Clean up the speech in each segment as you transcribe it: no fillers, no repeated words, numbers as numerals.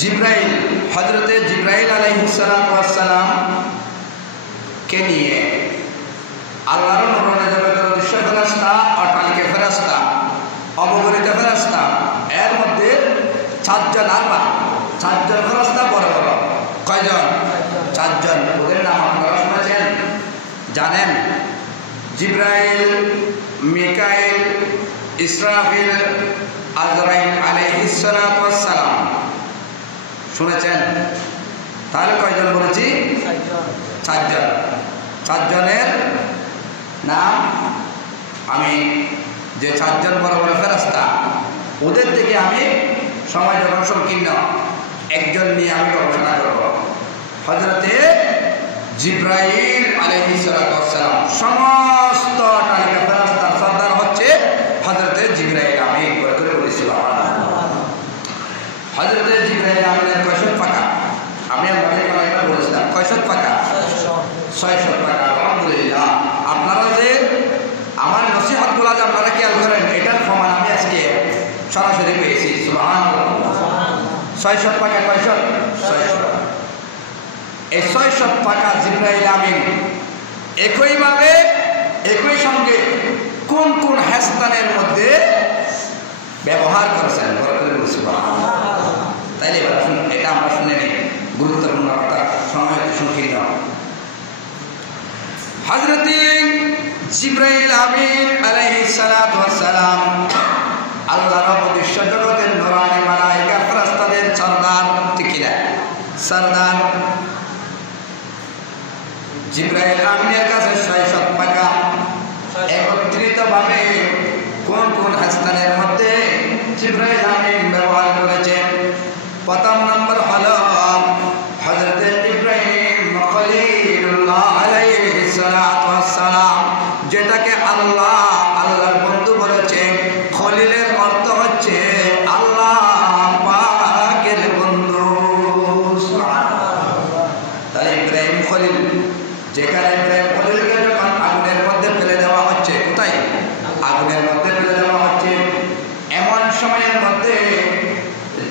জিব্রাইল হযরতে জিব্রাইল আলাইহিস সালাম কে নিয়ে আল্লাহর নূরের জগতের দৃশ্য ফেরেশতা, অট্টালিকা ফেরেশতা, অবগণিত ফেরেশতা, এর মধ্যে 4 জন আল্লাহ, 4 জন ফেরেশতা বড় বড়। কয়জন? 4 জন। ওদের নাম আপনারা শুনেছেন, জানেন? জিব্রাইল, মিকাইল, ইসরাফিল, আজরাইল আলাইহিস সালাম। শুনেছেন? তাহলে কয়জন বলেছি? 4 জন। 4 জনের নাম আমি যে 4 জন বড় বড় ফেরেশতা, ওদের থেকে আমি সময় যখন সংকীর্ণ একজন নিয়ে আমি গবেষণা করব। হযরতে জিব্রাইল আলাইহিস সালাম। সমস্ত অট্টালিকা ফেরেশতার সর্দার হচ্ছে হযরতে জিব্রাইল আমিন। করে বলেছিল হযরতে জিব্রাইল আমিনের কয়শত পাকা? আমি আপনাদের একটা বলেছিলাম, কয়শত পাকা? 600 পাকা। আলহামদুলিল্লাহ। আপনারা যে আমার নসিহতগুলো যে আপনারা খেয়াল করেন, এটার প্রমাণ আমি আজকে সরাসরি পেয়েছি। সুবহানাল্লাহ। 600 পাকা কয়শত? 600। এই 600 পাকা জিব্রাইল আমিন একইভাবে একই সঙ্গে কোন কোন হাসতানের মধ্যে ব্যবহার করেছেন? তাইলে এটা আমরা শুনে নিই, গুরুত্বপূর্ণ কথা, সময় সংকীর্ণ। হযরতে জিব্রাইল আমিন আলাইহিস সালাম আল্লাহর অদৃশ্য জগতের নূরানী মালায়েকা ফেরেশতাদের সরদার, ঠিক কি না? সরদার জিব্রাইল আমিনের কাছে 600 পাকা একত্রিতভাবে কোন কোন হাসতানের মধ্যে জিব্রাইল আমিন ব্যবহার করেছেন? প্রথম নম্বর হলো হযরতে ইব্রাহিম খলিলুল্লাহ আলাইহিস সালাম, যেটাকে আল্লাহর বন্ধু বলেছেন। খলিলের অর্থ হচ্ছে আল্লাহ পাকের বন্ধু। তাই ইব্রাহিম খলিল, যেখানে ইব্রাহিম খলিলকে যখন আগুনের মধ্যে ফেলে দেওয়া হচ্ছে, কোথায়? আগুনের মধ্যে ফেলে দেওয়া হচ্ছে, এমন সময়ের মধ্যে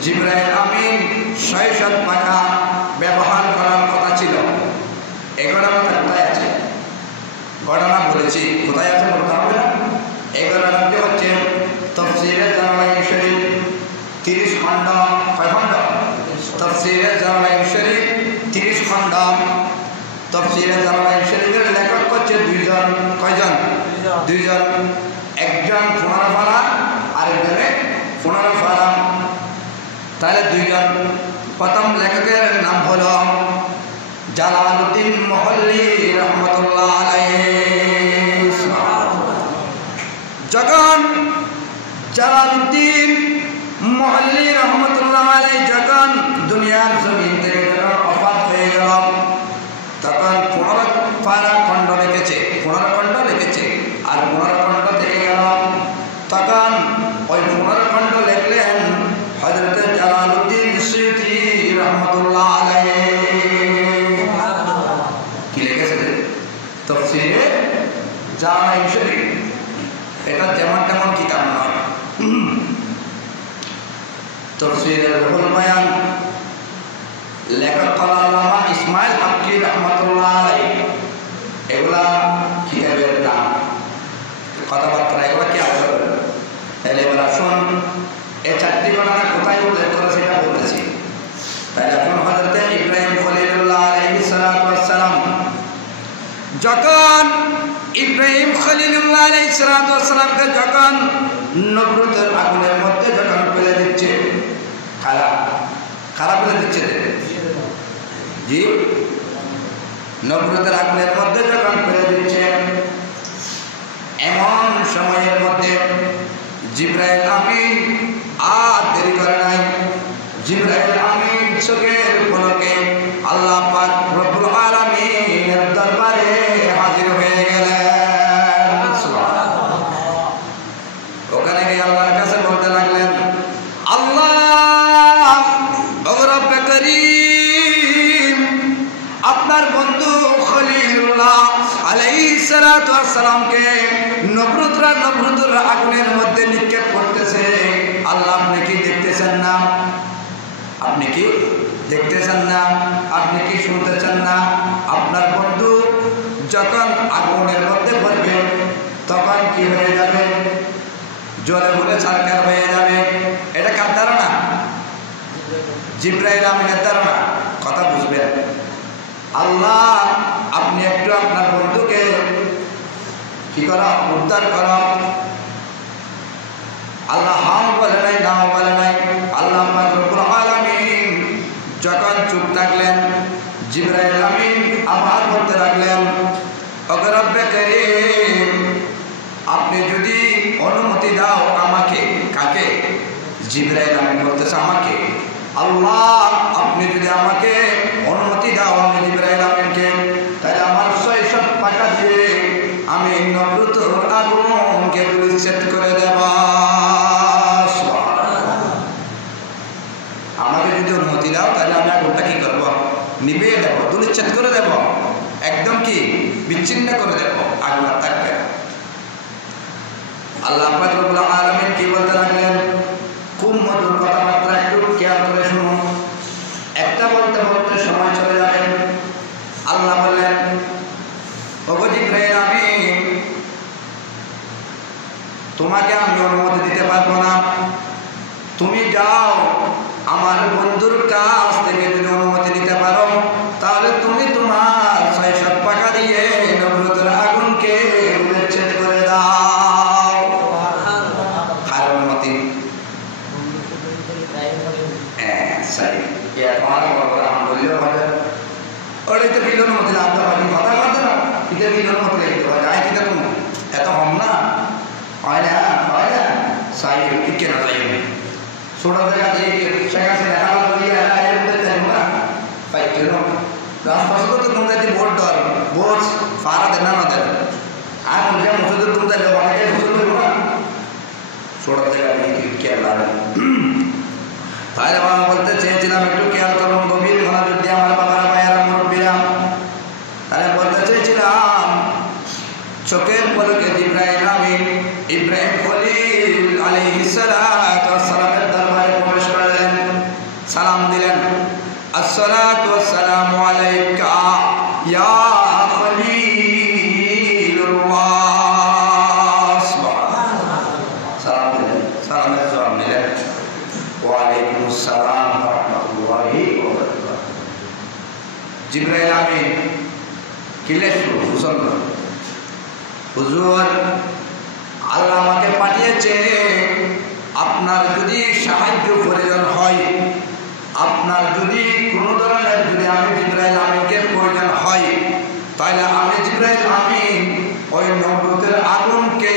জিব্রাইল আমিন 600 পাকা ব্যবহার করার কথা ছিল। এই ঘটনাটা কোথায় আছে? ঘটনা বলেছি, কোথায় আছে বলতে হবে না। এই ঘটনাটি হচ্ছে তাফসীরে জালালাইন শরীফ 30 খণ্ড। কয় খণ্ড? তাফসীরে জালালাইন শরীফ 30 খণ্ড। তাফসীরে জালালাইন শরীফের লেখক হচ্ছে 2 জন। কয়জন? 2 জন। একজন 15 পারা, আরেকজনে 15 পারা। তাহলে 2 জন। প্রথম লেখকের নাম হলো জালালউদ্দিন মুহল্লি রাহমাতুল্লাহ আলাইহি। যখন জালালউদ্দিন মুহল্লি রাহমাতুল্লাহ আলাইহি যখন দুনিয়ার জমিন থেকে যখন ওফাত হয়ে গেল, তখন 15 পারা খণ্ড লিখেছে, 15 খণ্ড লিখেছে, আর 15 খণ্ড থেকে গেল। তখন ওই 15 খণ্ড লিখলেন হযরতে জালালউদ্দিন সুয়ুতী রাহমাতুল্লাহ আলাইহি। কি লিখেছে? তাফসীরে জালালাইন শরীফ। এটা যেমন তেমন কিতাব নয়। তাফসীরে রুহুল বায়ান, লেখক আল্লামা ইসমাইল হাক্কি রাহমাতুল্লাহ আলাইহি। এগুলা কিতাবের নাম, কথাবার্তা এগুলো কি আছে? তাহলে এবার আসুন এই 4টি ঘটনা কোথায় উল্লেখ করে সেটা বলতেছি। তাহলে এখন হযরতে ইব্রাহিম খলিলুল্লাহ আলাইহিস সালাম, যখন ইব্রাহিম খলিলুল্লাহ আলাইহিস সালামকে যখন নমরুদের আগুনের মধ্যে যখন ফেলে দিচ্ছে, খারাপ ফেলে দিচ্ছে জি, নমরুদের আগুনের মধ্যে যখন ফেলে দিচ্ছে, এমন সময়ের মধ্যে জিব্রাইল আমিন আর দেরি করে নাই। জিব্রাইল আমিন চোখের পলকে আল্লাহ পাক রব্বুল আলামিনের দরবারে হাজির হয়ে গেলেন। সুবহানাল্লাহ। ওখানে গিয়ে আল্লাহর কাছে বলতে লাগলেন, আল্লাহ ও রব্বে করিম, আপনার বন্ধু খলিলুল্লাহ আলাইহিস সালামকে নমরুদের আগুনের মধ্যে নিক্ষেপ করতেছে। আল্লাহ আপনি কি দেখতেছেন না? আপনি কি জ্বলে পুড়ে ছারখার হয়ে যাবে। এটা কার ধারণা? জিবরাইল আমিনের ধারণা। কথা বুঝবেন। আল্লাহ আপনি একটু আপনার বন্ধুকে কি করা উদ্ধার করা। আল্লাহ হাও বলে নাই, নাও বলে নাই। আল্লাহ রব্বুল আলামিন যখন চুপ থাকলেন, জিবরাইল আমিন আবার বলতে লাগলেন, ওগো রব্বে কারীম, আপনি যদি অনুমতি দাও আমাকে। কাকে? জিবরাইল আমিন বলতেছে আমাকে। আল্লাহ আপনি যদি আমাকে অনুমতি দাও আমি জিবরাইল আমিনকে, তাহলে আমার ৬০০ পাকা দিয়ে আমি নমরুদ আগুনকে উচ্ছেদ করে দেব। আমাকে যদি অনুমতি দাও তাহলে আমি আগুনটা কি করবো? নিভিয়ে দেব, উচ্ছেদ করে দেব, একদম কি বিচ্ছিন্ন করে দেব, আগুন আর থাকবে না। আল্লাহ পাক রব্বুল আলামিন কি বলতে লাগলেন? খুব মধুর কথাবার্তা, একটু খেয়াল করে শুনুন। একটা বলতে বলতে সময় চলে যাবে। আল্লাহ বললেন, ওগো জিবরাইল আমিন, তোমাকে আমি অনুমতি দিতে পারবো না। তুমি যাও, আমার বন্ধুর কাছ থেকে যদি অনুমতি দিতে পারো তাহলে তুমি তোমার ৬০০ পাকা দিয়ে নমরুদের আগুনকে উচ্ছেদ করে দাও। কার অনুমতি? এত হম না হয় না, হয় না সাই কেন যাই ছোটা জায়গা সেখানে দেখা পাইছিল রাস্তা তো কোনটা ভোট ডর ভোট ফারা দেন না দেন আর মুসুদের কোনটা অনেকে মুসুদ না ছোটা জায়গা খেয়াল লাগে। তাই আমার বলতে চেয়েছিলাম একটু খেয়াল করুন, গভীর মনোযোগ দিয়ে আমার বাবারা ভাইয়ারা মুরব্বীরা। তাহলে বলতে চেয়েছিলাম চোখের পলকে জিবরাইল আমিন ইব্রাহিম খলিল আলাইহিস সালাতু ওয়াস সালামের দরবারে প্রবেশ করলেন, সালাম দিলেন, আসসালাতু ওয়াস সালামু আলাইকা ইয়া খলিলুল্লাহ। সালাম দিলেন, সালামের জবাব দিলেন, ওয়া আলাইকুমুস সালাম ওয়া রাহমাতুল্লাহি ওয়া বারাকাতুহু। জিবরাইল আমিন কিলেশ হুজুর, হুজুর আল্লাহ আমাকে পাঠিয়েছে, আপনার যদি সাহায্য প্রয়োজন হয়, আপনার যদি কোনো ধরনের যদি আমি জিবরাইল আমিনকে প্রয়োজন হয় তাহলে আমি জিবরাইল আমিন ওই নমরুদের আগুনকে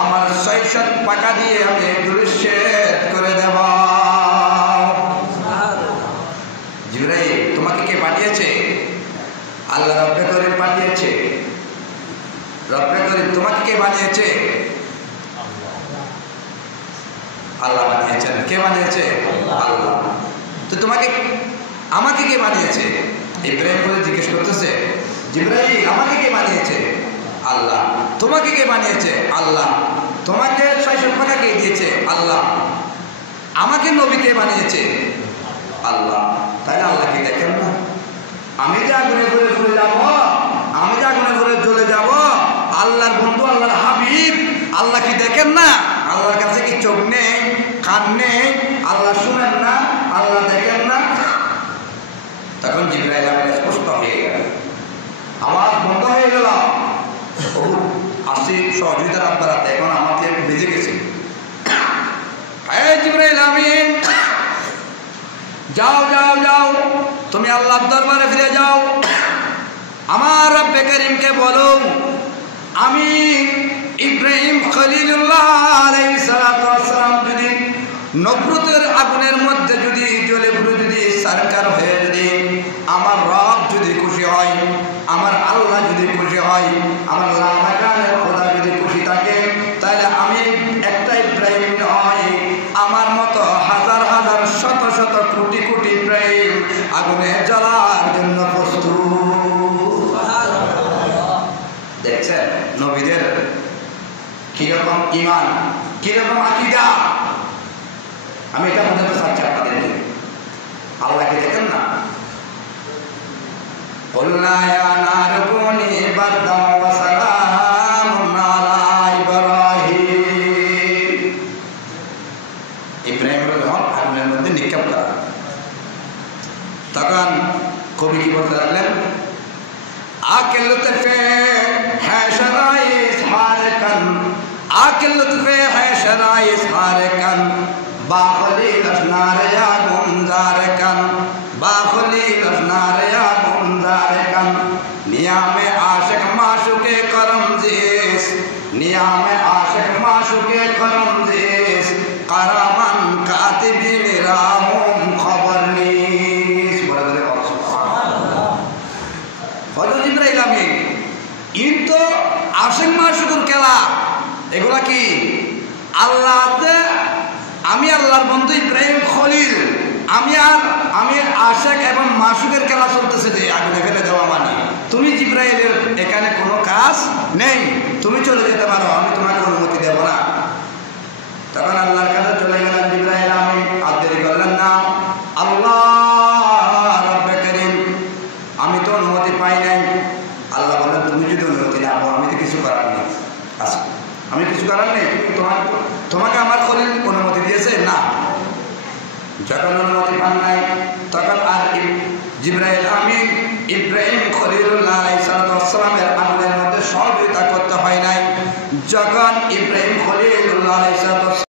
আমার ৬০০ পাকা দিয়ে আমি উচ্ছেদ করে দেব। জিবরাইল তোমাকে কে পাঠিয়েছে? আল্লাহ রব্বে করিম পাঠিয়েছে। রব্বে করিম তোমাকে কে বানিয়েছে? আল্লাহ বানিয়েছেন। কে বানিয়েছে? আল্লাহ। তো তোমাকে আমাকে কে বানিয়েছে? ইব্রাহিম বলে জিজ্ঞেস করতেছে, জিবরাইল আমাকে কে বানিয়েছে? আল্লাহ। তোমাকে কে বানিয়েছে? আল্লাহ। তোমাকে ৬০০ পাকা কে দিয়েছে? আল্লাহ। আমাকে নবী কে বানিয়েছে? আল্লাহ। তাহলে আল্লাহকে দেখেন না? আমি যে আগুনে করে চলে যাব, আমি যে আগুনে করে চলে যাব, আল্লাহর বন্ধু আল্লাহর হাবিব আল্লাহ কি দেখেন না? আল্লাহর কাছে কি চোখ নেই, কান নেই? আল্লাহ শুনেন না, আল্লাহ দেখেন না? তখন জিবরাইল আমিন স্পষ্ট হয়ে গেল, আমার বন্ধ হয়ে গেল। আসি সহযোগিতার আপনারা এখন আমাকে বেজে গেছে। জিবরাইল আমিন যাও যাও যাও, তুমি আল্লাহর দরবারে ফিরে যাও, আমার রব্বে করিমকে বলো আমি ইব্রাহিম খলিলুল্লাহ আলাইহিস সালাতু ওয়াস সালাম যদি নমরুদের আগুনের মধ্যে যদি জ্বলে পুড়ে যদি সরকার হয়ে যদি আমার রব যদি খুশি হয়, আমার আল্লাহ যদি খুশি হয়, আমার আল্লাহ মাকানের খোদা যদি খুশি থাকে, তাহলে আমি একটা ইব্রাহিম নয়, আমার মতো হাজার হাজার শত শত কোটি কোটি ইব্রাহিম আগুনে জ্বলার জন্য প্রস্তুত। দেখছেন নবীদের কিরকম ঈমান, কিরকম আকীদা। আমি এটা বোঝাতে চাচ্ছি আপনাদেরকে। আল্লাহকে দেখেন না, কুল্লা ইয়া নারু কুনি বারদান ওয়া সালামুন আলা ইব্রাহিম। কবি কি বলতে লাগলেন, आके लुत्फ़े है शराइस हार कन, आके लुत्फ़े है शराइस हार कन, बाखली लफ्नार या गुमजार कन, बाखली लफ्नार या गुमजार कन, नियामे आशिक माशुके करम ज़ीस, नियामे आशिक माशुके करम ज़ीस, करामन कातिबी निरामुम खबर नीस। হযরত জিবরাইল আমিন কিন্তু আশিক মাশুকুর খেলা এগুলা কি আল্লাহ, আমি আল্লাহর বন্ধু ইব্রাহিম খলিল, আমি আশিক এবং মাশুকের খেলা চলতেছে যে আগুনে ফেলে দেওয়া মানে, তুমি জিবরাইলের এখানে কোনো কাজ নেই, তুমি চলে যেতে পারো, আমি তোমাকে অনুমতি দেব না। তখন আল্লাহর কাছে চলে গেলেন জিবরাইল আমিন, আর দেরি করলেন না। আল্লাহ রব্বে করিম, আমি তো অনুমতি পাই নাই। আল্লাহ বললেন, তুমি যদি অনুমতি না পাও আমি তো কিছু করার নেই, আচ্ছা আমি কিছু করার নেই, তোমাকে আমার খলিল অনুমতি দিয়েছে না। যখন অনুমতি পান নাই তখন আর জিবরাইল আমিন ইব্রাহিম খলিলুল্লাহ আলাইহিস সালামের আগুনের মধ্যে সহযোগিতা করতে হয় নাই। যখন ইব্রাহিম খলিলুল্লাহ আলাইহিস